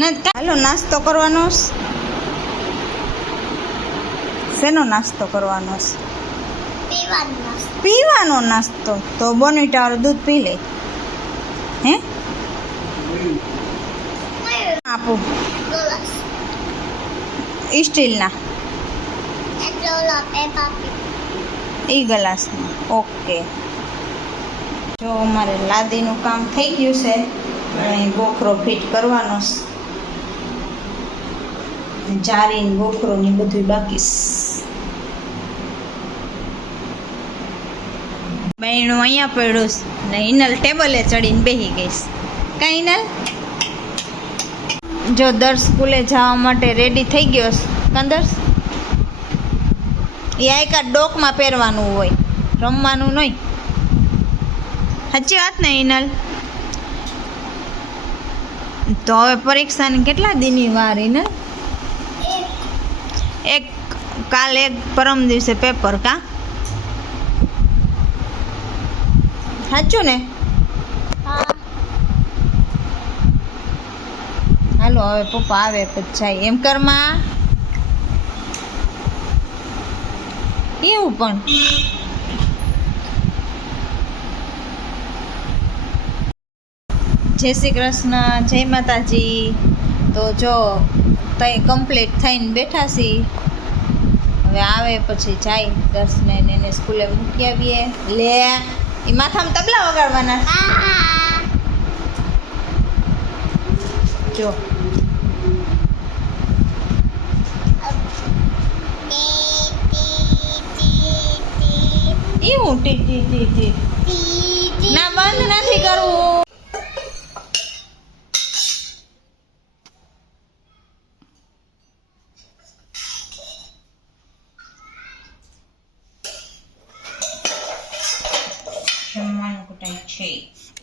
હાલો નાસ્તો કરવાનો છે. શેનો નાસ્તો કરવાનો છે? પીવાનો નાસ્તો. તો બોર્નવિટા વાળું દૂધ પી લે. હે આપું સ્ટીલના એ ગ્લાસમાં. ઓકે. જો અમારે લાદીનું કામ થઈ ગયું છે. અહીં ગોખરો ફિટ કરવાનો છે. જારીને ગોખરો ને બધું બાકી છે. બહેણું અહીંયા પડ્યું છે ને હિનલ ટેબલે ચડીને બેસી ગઈ છે. કાંઈ હિનલ જો દર્શ સ્કૂલે જવા માટે રેડી થઈ ગયો છે. કંદર્શ એ આયકા ડોકમાં પહેરવાનું હોય, રમવાનું નહીં. સાચી વાત ને હિનલ? તો હવે પરીક્ષાની કેટલા દીની વાર હિનલ? એક કાલ એક પરમ દિવસે પેપર. કા સાચું ને? હાલો હવે પપ્પા આવે પછી જાય. એમ કરમાં એવું પણ જય શ્રી કૃષ્ણ, જય માતાજી. તો જો તઈ કમ્પ્લીટ થઈને બેઠા છીએ. હવે આવે પછી જાય દર્શને એને સ્કૂલે મૂકી આવીએ. લે એ માથામાં તબલા વગાડવાના. જો એવું ટી ટી ટી ટી ના બંધ નથી કરવું.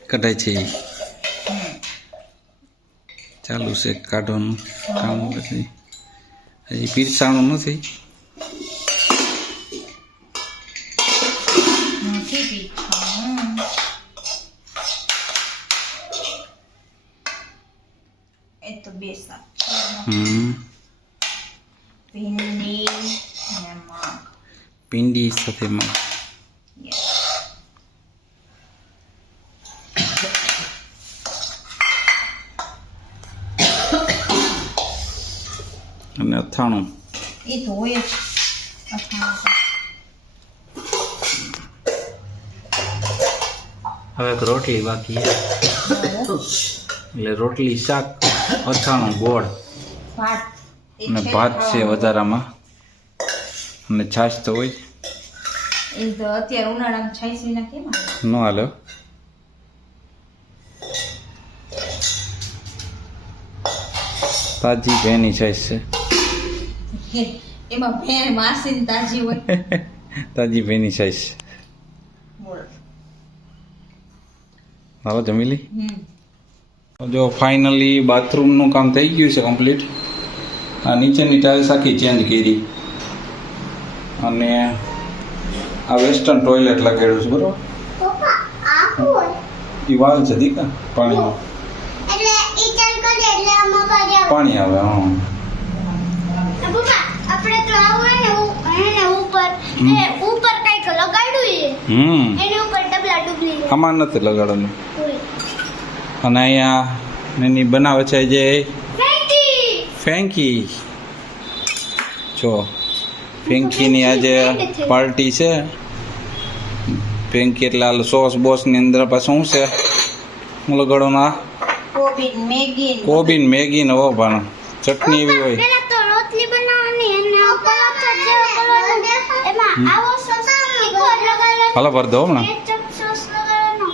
કઢાઈ છે ચાલુ છે કાઢવાનું કામ. પછી હજી પીરસાણું નથી. એ તો બે શાક. ભીંડી સાથે મગ. અને અથાણું એ તો હોય જ. હવે એક રોટલી બાકી એટલે રોટલી શાક અથાણું ગોળ ભાત અને ભાત છે વધારામાં અને છાશ તો હોય. એ તો અત્યારે ઉનાળામાં છાશ વિના કેમ ન હાલો. તાજી ભેની છાશ છે. એમાં ભેણ માસીને તાજી હોય. તાજી ભેની છાશ. હાલો જમી લી. જો ફાઇનલી બાથરૂમનું કામ થઈ ગયું છે કમ્પ્લીટ. આ નીચેની ટાઇલ્સ આખી ચેન્જ કરી અને આ વેસ્ટર્ન ટોયલેટ લગાડ્યું છે બરોબર. એ વાલ છે દીકા પાણીનો. પાણી આવે. હા આપણે તો આવે ને એને ઉપર કઈક લગાડ્યું એની ઉપર ડબલા ડુબલી આમાં નથી લગાડવાનું. અને અહીંયા એની બનાવે છે જે ફેંકી. જો ફેંકીની આજે પાર્ટી છે. ફેંકી એટલે આ સોસ બોસની અંદર પાછું શું છે હું લગાડવાનું? કોબીન મેગી ને ઓ ભાણ ચટણી એવી હોય. રોટલી બનાવવાની અને પરાઠા જેવો કરવાનો એમાં આવો સોસ લગાડવાનો. હાલો ભર દો હમણાં. કેચઅપ સોસ લગાડવાનો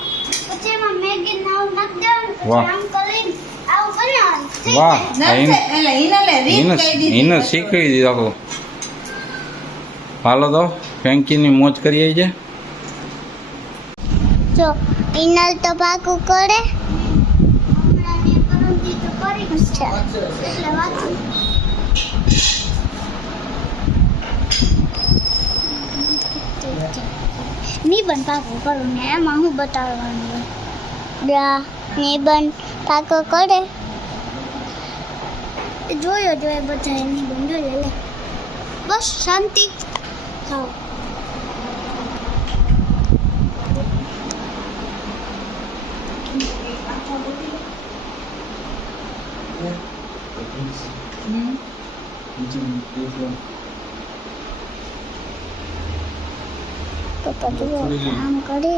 પછી એમાં મેગી નાવ નાખ દેવાનું. વાહ. આમ કરીને આવું બનાવવાનું. વાહ એને એને શીખવી દીધું આખું. હાલો તો ફેંકીની મોજ કરી આવી છે. જો ઇનલ તો પાકું કરે હમણાં ને કરંદી તો કરી છે એટલે વાંચું. નિબંધ પાકો કરું ને એમાં હું બતાવવાનું હોય. નિબંધ પાકો કરે એ જોયો જોઈએ બધા એની બંધ લે બસ શાંતિ હા પપ્પા તો કામ કરે